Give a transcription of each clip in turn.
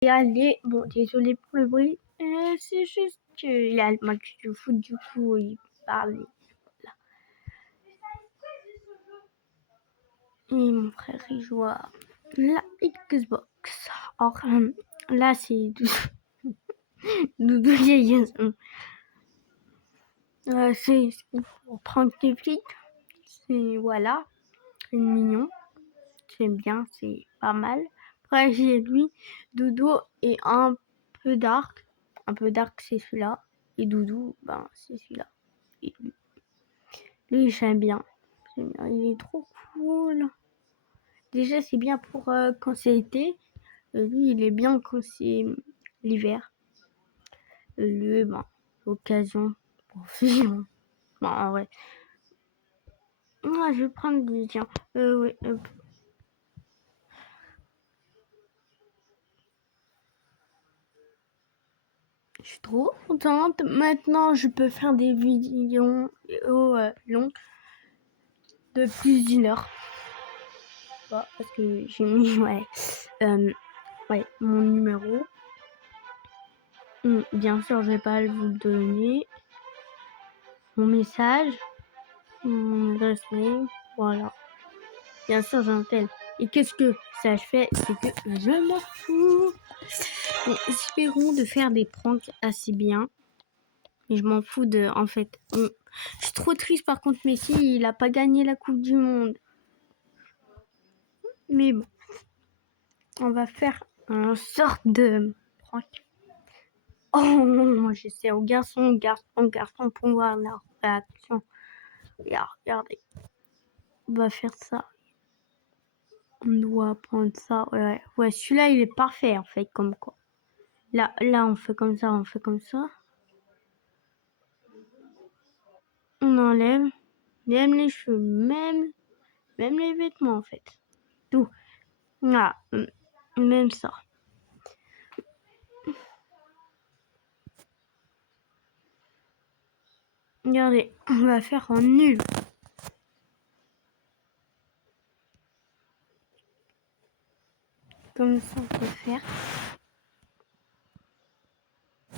Et allez, bon, désolé pour le bruit, c'est juste qu'il y a le match de foot, du coup, il parle. Là. Et mon frère, il joue à la Xbox. Alors, là, c'est Doudou Jason. C'est pour prendre des flics. C'est, voilà, c'est mignon. J'aime bien, c'est pas mal. Après, j'ai lui, Doudou est un peu dark. Un peu dark, c'est celui-là. Et Doudou, ben, c'est celui-là. Et lui, j'aime bien. Il est trop cool. Déjà, c'est bien pour quand c'est été. Lui, il est bien quand c'est l'hiver. Lui, ben, l'occasion pour fusion. Bon, en vrai. Ah, je vais prendre des tiens. Oui, je suis trop contente. Maintenant, je peux faire des vidéos longues de plus d'une heure. Bah, parce que j'ai mis mon numéro. Bien sûr, je vais pas vous le donner. Mon message, mon adresse mail, voilà. Bien sûr, j'ai un tel. Et qu'est-ce que ça fait? C'est que je m'en fous. Bon, espérons de faire des pranks assez bien. Et je m'en fous de, en fait. Je suis trop triste par contre, Messi, il a pas gagné la Coupe du Monde. Mais bon, on va faire une sorte de prank. Oh, j'essaie au garçon pour voir leur réaction. Regardez. On va faire ça. On doit prendre ça. Ouais, celui-là, il est parfait, en fait, comme quoi. Là, on fait comme ça, on fait comme ça. On enlève. Même les cheveux, même les vêtements, en fait. Tout. Voilà. Même ça. Regardez, on va faire en nul. Comme ça, on peut faire.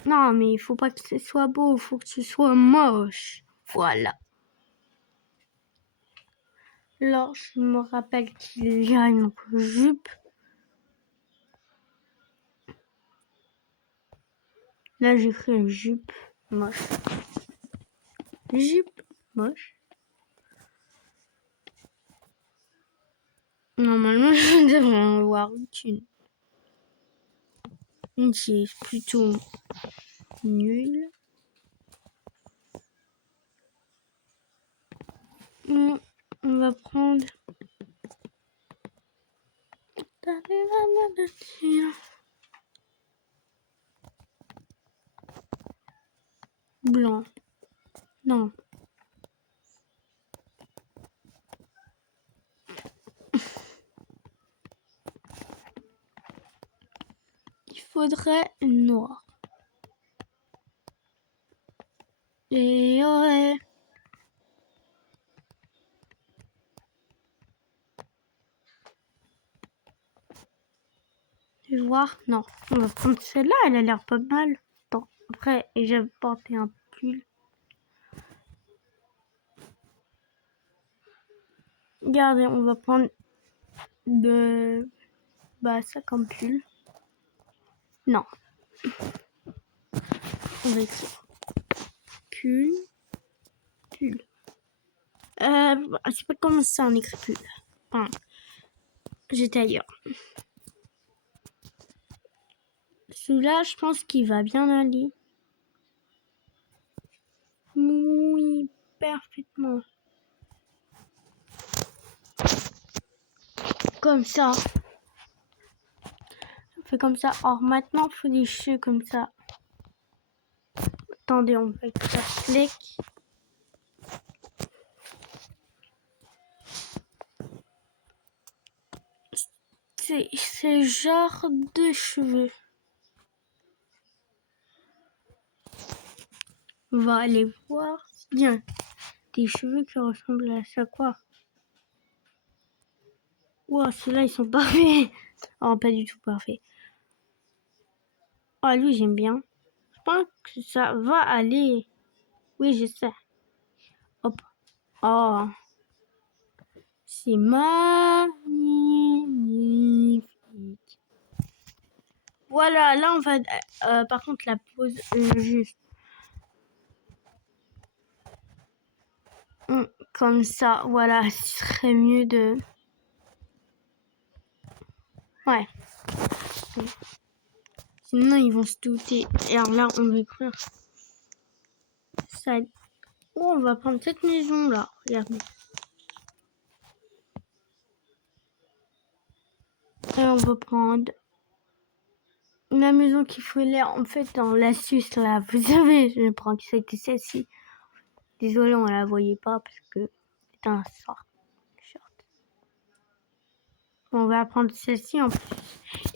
Non, mais il faut pas que ce soit beau, il faut que ce soit moche. Voilà. Alors, je me rappelle qu'il y a une jupe. Là, j'ai fait une jupe moche. Jupe moche. Normalement, je devrais en avoir une. Une qui est plutôt nulle. On va prendre... Blanc. Non. Il faudrait noir. Et ouais. Je vais voir. Non, on va prendre celle-là. Elle a l'air pas mal. Bon, après, j'ai porté un pull. Regardez, on va prendre ça comme pull. Non. On va écrire pull. Je sais pas comment ça on écrit pull. Enfin, j'étais ailleurs. Celui-là, je pense qu'il va bien aller. Oui, parfaitement. Comme ça. On fait comme ça. Or, maintenant, il faut des cheveux comme ça. Attendez, on va faire fleck. C'est genre de cheveux. On va aller voir. Bien. Des cheveux qui ressemblent à ça, quoi. Wow, ceux-là, ils sont parfaits. Oh, pas du tout parfaits. Ah, lui, j'aime bien. Je pense que ça va aller. Oui, je sais. Hop. Oh, c'est magnifique. Voilà, là, on va... par contre, la pause, juste... Comme ça, voilà, ce serait mieux de... Ouais. Sinon, ils vont se douter. Et alors là, on va écrire ça. Oh, on va prendre cette maison-là. Regardez. Et on va prendre la maison qu'il fallait en fait dans l'astuce là. Vous savez, je prends que c'était celle-ci. Désolée, on la voyait pas parce que c'était un short. On va prendre celle-ci en plus.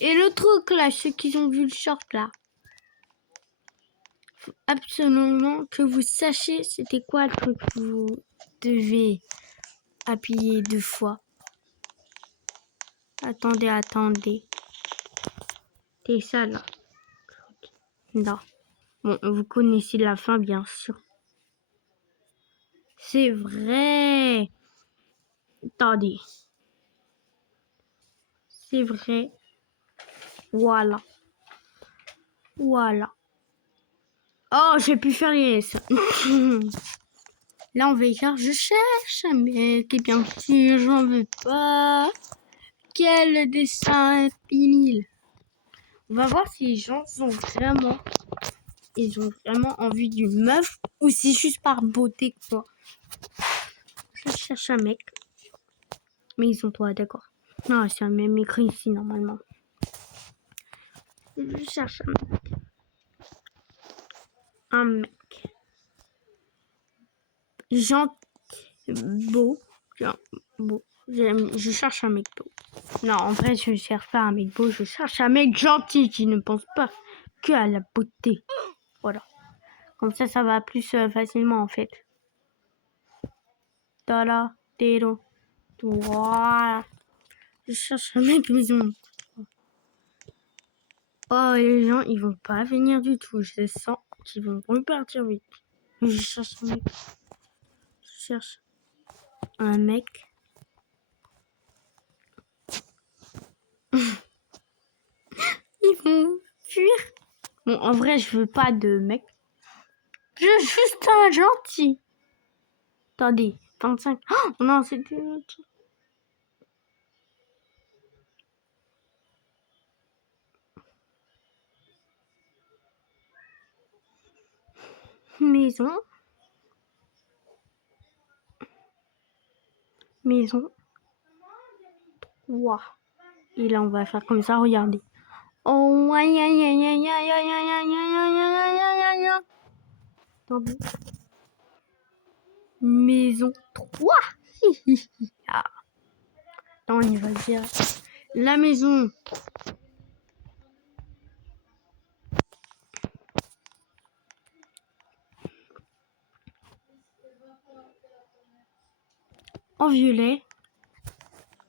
Et le truc là, ceux qui ont vu le short là. Faut absolument que vous sachiez c'était quoi le truc que vous devez appuyer 2 fois. Attendez. C'est ça là. Non. Bon, vous connaissez la fin bien sûr. C'est vrai. Attendez. C'est vrai. Voilà. Oh, j'ai pu faire les S. Là, on va écrire je cherche un mec. Et bien sûr, j'en veux pas. Quel dessin pénible. On va voir si les gens ils ont vraiment envie d'une meuf ou si juste par beauté quoi. Je cherche un mec. Mais ils sont trois, d'accord. Non, c'est un même écrit ici normalement. Je cherche un mec. Un mec. Beau. Je cherche un mec beau. Non, en vrai, je ne cherche pas un mec beau. Je cherche un mec gentil qui ne pense pas que à la beauté. Voilà. Comme ça va plus facilement en fait. Voilà. Je cherche un mec maison. Oh, les gens, ils vont pas venir du tout. Je sens qu'ils vont repartir vite. Je cherche un mec. Je cherche un mec. Ils vont fuir. Bon, en vrai, je veux pas de mec. Je veux juste un gentil. Attendez, 25. Oh non, c'était autre. Maison. Ouah. Et là, on va faire comme ça, regardez. Oh, aïe, aïe, aïe, aïe, aïe, aïe, aïe, aïe, aïe, aïe, aïe, aïe, aïe. Attendez. Maison 3. Ah. Attends, on y va dire. La maison. En violet.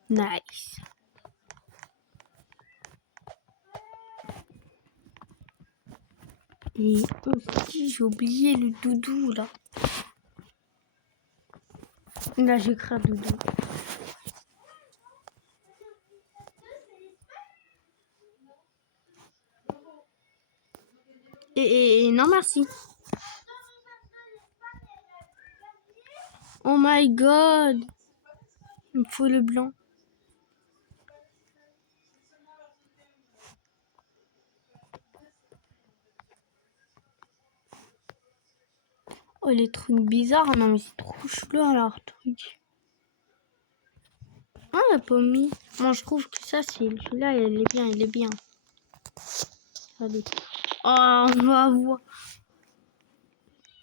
Nice. Et aussi, j'ai oublié le doudou là. Là, j'écris doudou. Et non, merci. Oh my god. Il me faut le blanc. Oh, les trucs bizarres. Non, mais c'est trop chelou leur truc. Ah, la pomme. Moi, je trouve que ça, c'est celui-là, il est bien. Allez. Oh, on va voir.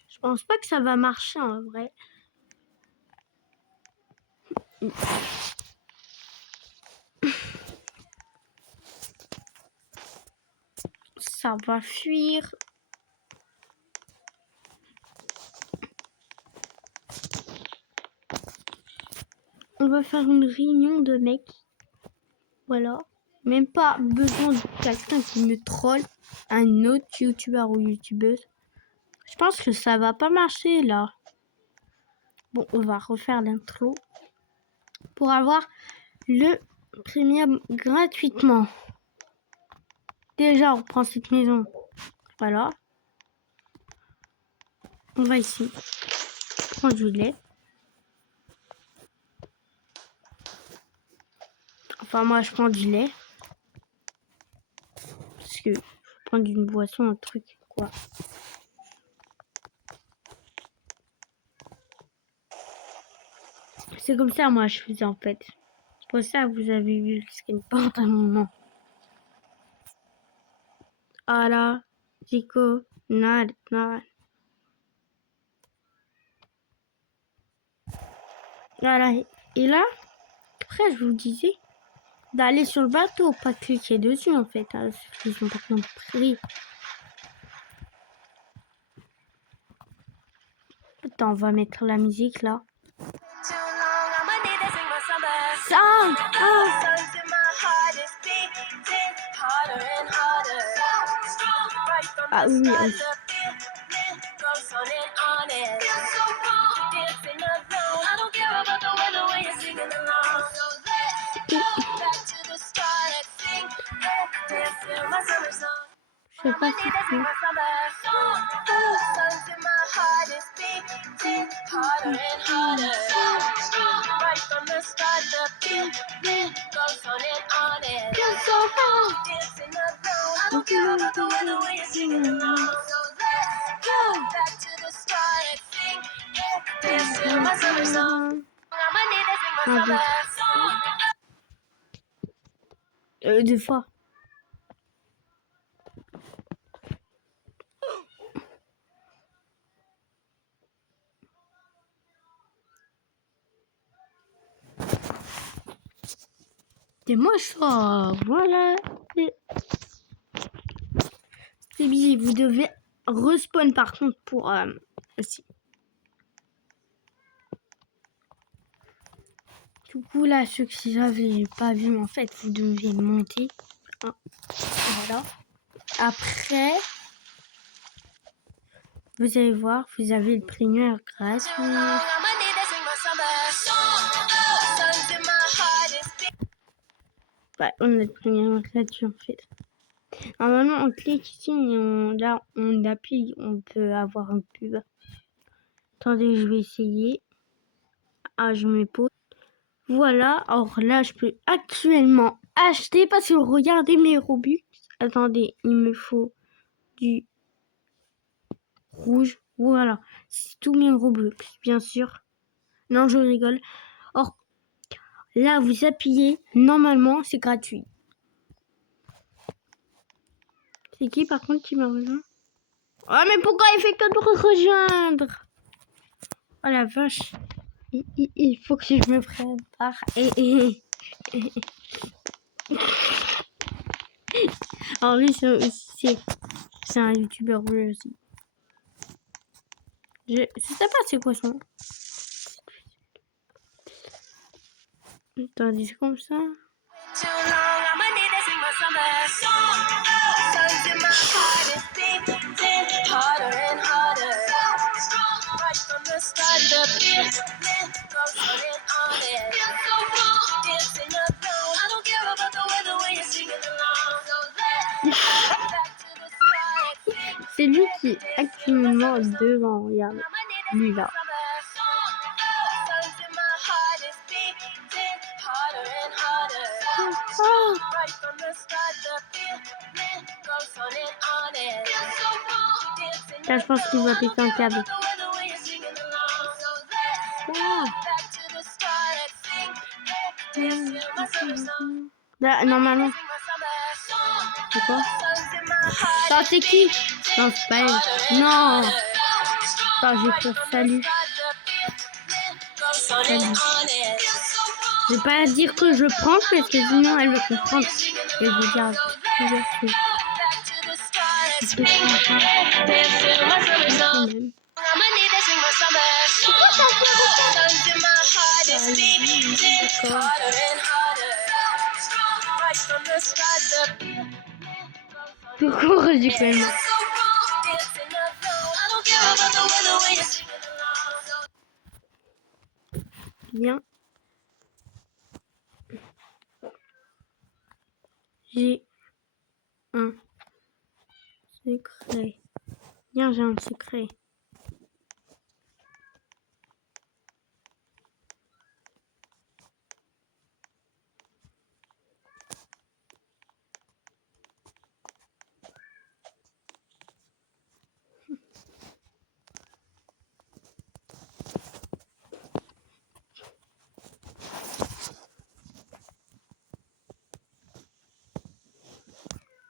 Je pense pas que ça va marcher en vrai. Ça va fuir. On va faire une réunion de mecs. Voilà. Même pas besoin de quelqu'un qui me troll. un autre youtubeur ou youtubeuse. Je pense que ça va pas marcher là. Bon, on va refaire l'intro pour avoir le premium gratuitement. Déjà, on prend cette maison. Voilà. On va ici. Prendre du lait. Enfin, moi, je prends du lait. Parce que je prends une boisson, un truc, quoi. C'est comme ça, moi, je faisais, en fait. C'est pour ça que vous avez vu le skateboard à mon nom. Voilà. Zico. Nad. Voilà. Et là, après, je vous disais d'aller sur le bateau, pas cliquer dessus, en fait. Hein, ils sont pas compris. Attends, on va mettre la musique, là. Ça, ah oui, oui. Je sais pas si c'est... Deux fois. C'est moi ça. Voilà. C'est bien. Vous devez respawn par contre pour aussi. Du coup là, ceux qui n'avaient pas vu, en fait, vous devez monter. Voilà. Après, vous allez voir, vous avez le premium gratuit. Ouais, on a le premium gratuit en fait. Normalement, on clique ici et là, on appuie, on peut avoir un pub. Attendez, je vais essayer. Ah, je me pose. Voilà, alors là, je peux actuellement acheter parce que regardez mes Robux. Attendez, il me faut du rouge. Voilà, c'est tous mes Robux, bien sûr. Non, je rigole. Or, là, vous appuyez. Normalement, c'est gratuit. C'est qui, par contre, qui m'a rejoint? Oh, mais pourquoi il fait que de rejoindre? Oh la vache. Il faut que je me prépare. Alors lui, c'est un youtubeur aussi. Je sais pas c'est quoi son nom. Attendez, c'est comme ça. C'est lui qui est actuellement devant, regarde, lui là. Oh. Là, je pense qu'il va péter un câble. Oh. Là, normalement. C'est quoi? Ça, c'est qui? Non, c'est pas elle. Non. Attends, j'ai pour salut. Salut. Je vais pas dire que je prends parce que sinon elle va comprendre. Et je vais dire cours du paiement. Bien. J'ai un secret. Bien, j'ai un secret.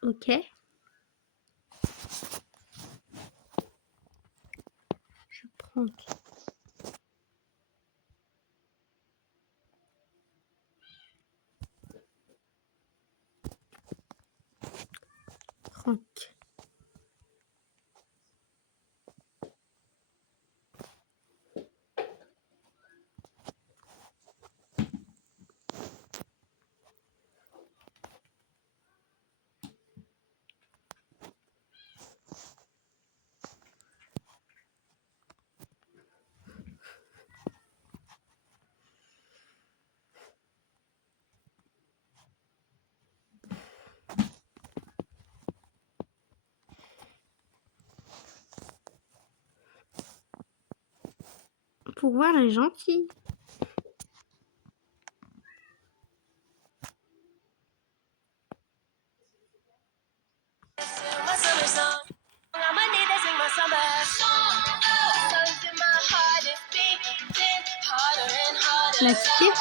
Ok. Je prends. Franck. Pouvoir est gentil. La skip.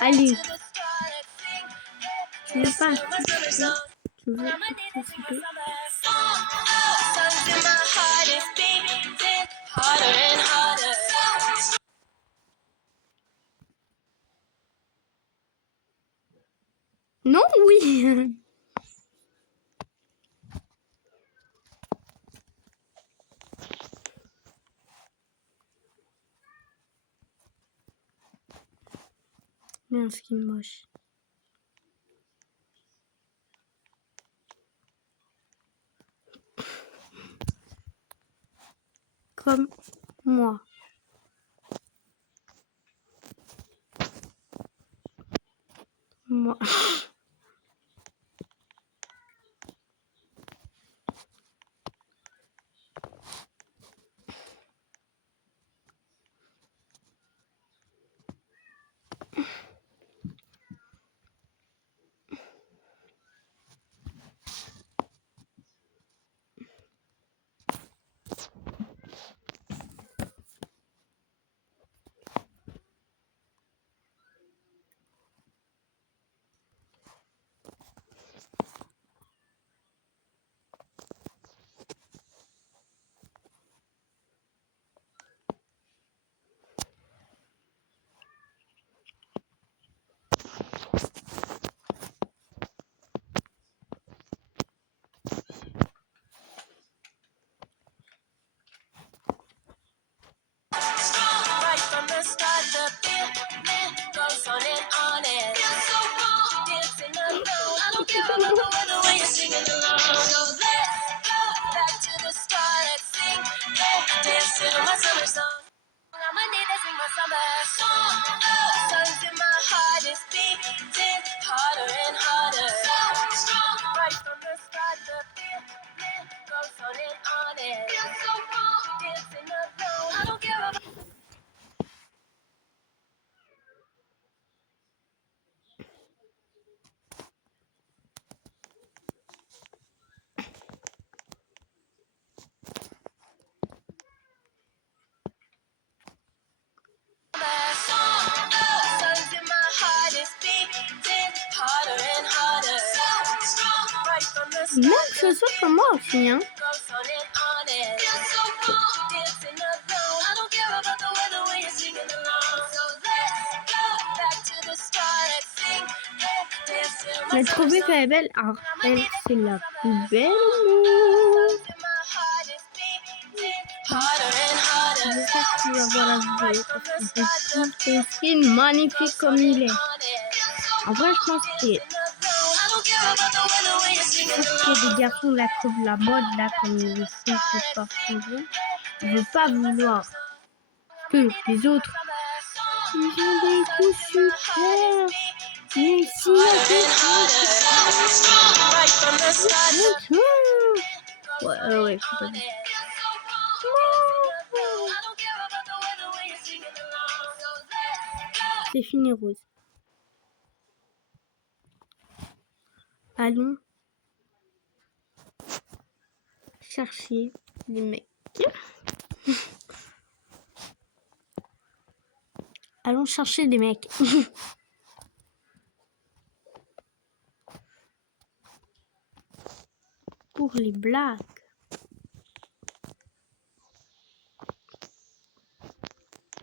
Allez. Tu veux pas participer? Tu veux participer? Non, oui. Mais un skin moche. Comme moi. Moi. Même chaussures comme moi aussi, hein. J'ai trouvé qu'elle est belle. Alors, elle, c'est la plus belle. Voilà, vous voyez, parce que je trouve ton skin magnifique comme il est. En vrai, je pense que des garçons là comme la mode là, comme le font ce soir bien, ils veulent pas vouloir que les autres ils ont des coups super. Mais si ouais, faut pas dire. C'est fini, Rose. Allons chercher les mecs. Allons chercher des mecs. Pour les blagues.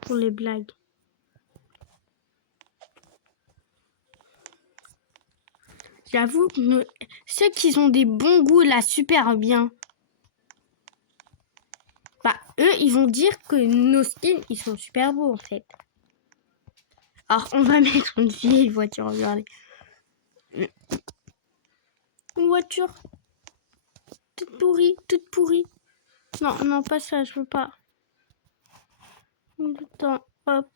Pour les blagues. J'avoue que ceux qui ont des bons goûts là, super bien. Bah, eux, ils vont dire que nos skins, ils sont super beaux en fait. Alors, on va mettre une vieille voiture, regardez. Une voiture toute pourrie. Non, pas ça, je veux pas. Attends, hop.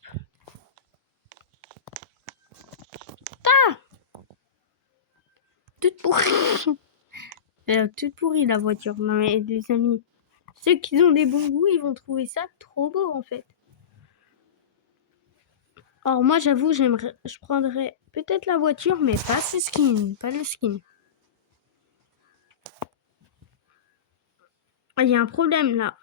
Ah! Toute pourrie. Toute pourrie la voiture. Non mais les amis, ceux qui ont des bons goûts, ils vont trouver ça trop beau en fait. Alors moi j'avoue, je prendrais peut-être la voiture, mais pas ce skin, pas le skin. Il y a un problème là.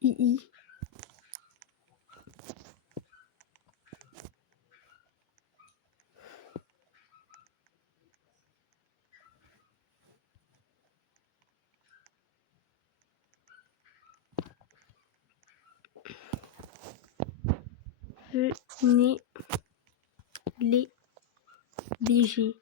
II. Venez les BG.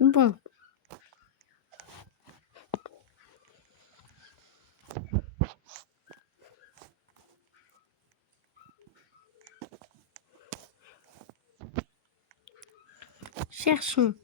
Bon. Cherchons.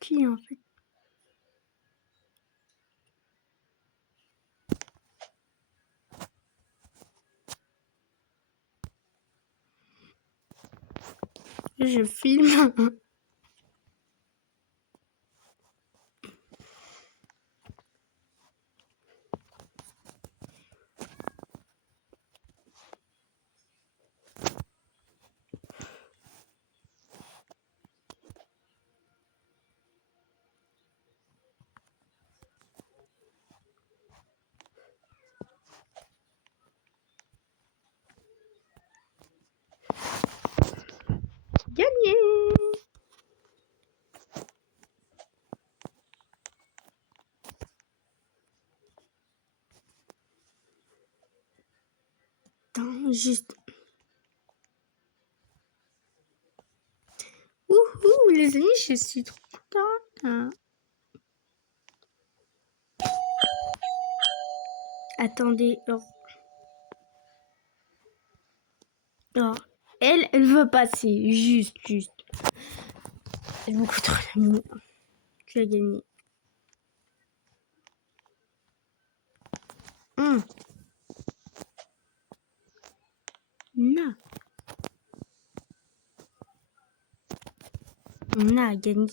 Qui en fait? Je filme. Gagné. Attends, juste. Wouhou, les amis, je suis trop contente. Attendez. Oh. Elle veut passer. Juste. Elle me contre la tu as gagné. Non. On a gagné.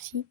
Si.